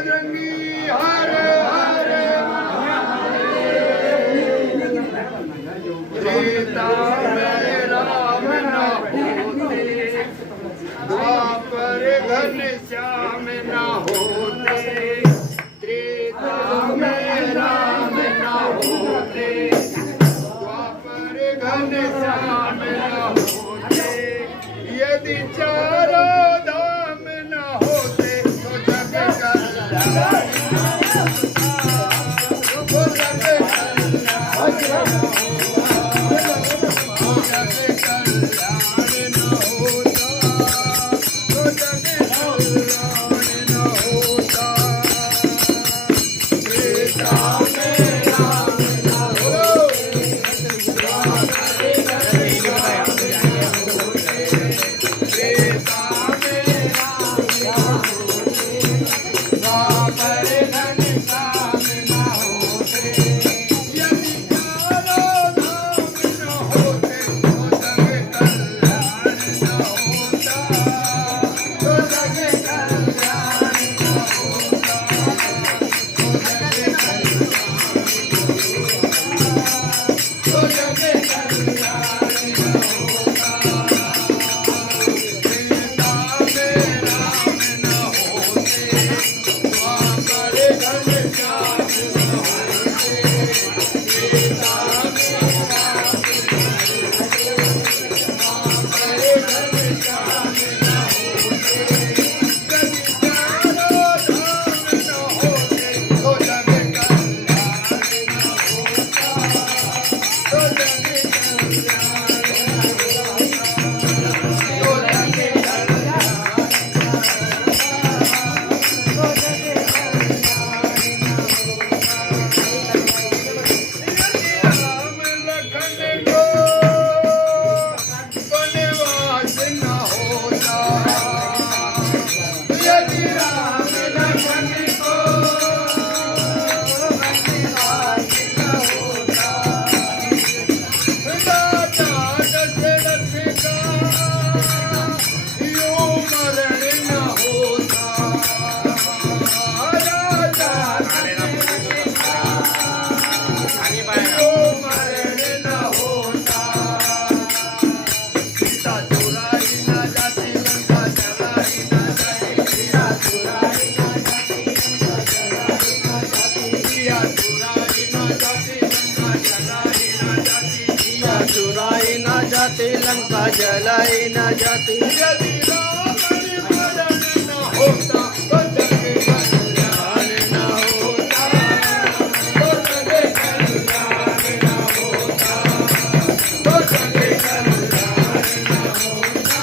बजरंगी हर हर सीता में राम न होते द्वापर घनश्याम न होते त्रेता में राम न होते द्वापर घनश्याम न होते यदि चारों धाम न होते तो जग कल्याण तो जग कल्याण चुराई न जाती लंका जलाई न जाती यदि रावण मरण न होता तो जग कल्याण न होता तो जग कल्याण न होता तो जग कल्याण न होता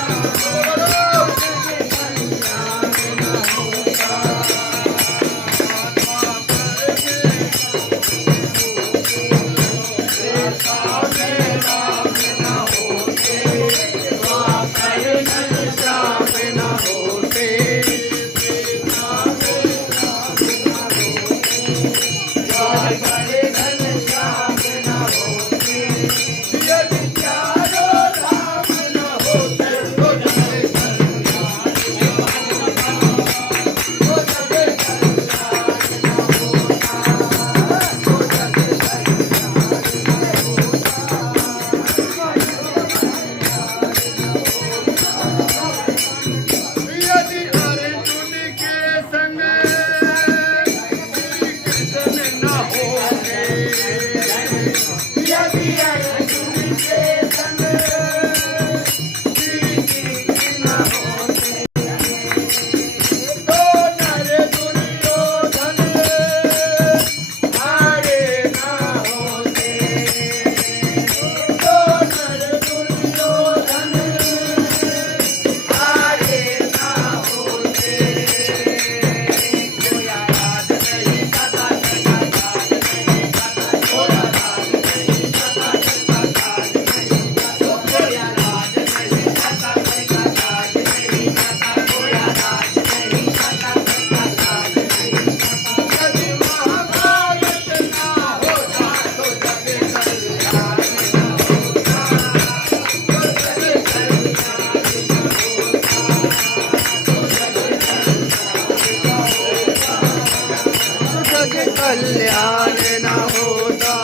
कल्याण न होता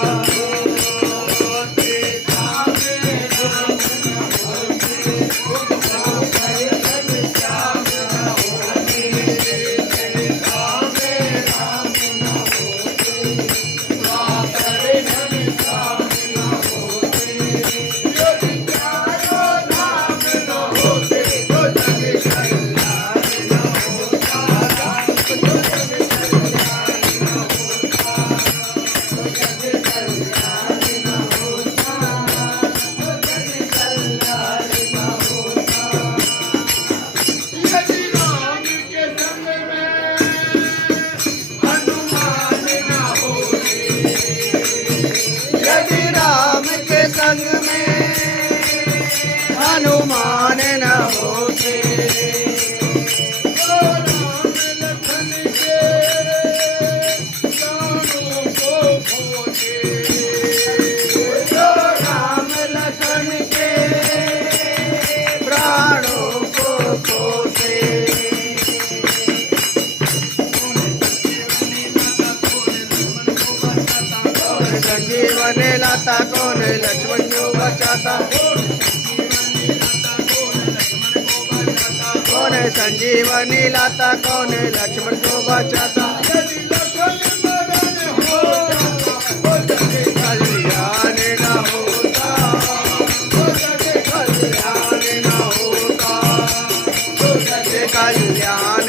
यदि राम के संग में हनुमान न होते यदि राम के संग में हनुमान न होते तो राम लखन के प्राणों को खोते जो राम लखन के प्राणों को खोते कौन संजीवन लाता कौन लक्ष्मण को बचाता कौन संजीवनी लाता कौन लक्ष्मण को बचाता यदि लखन मरण हो जाता हो जगे कल्याण न होता हो जगे कल्याण न होता हो जगे कल्याण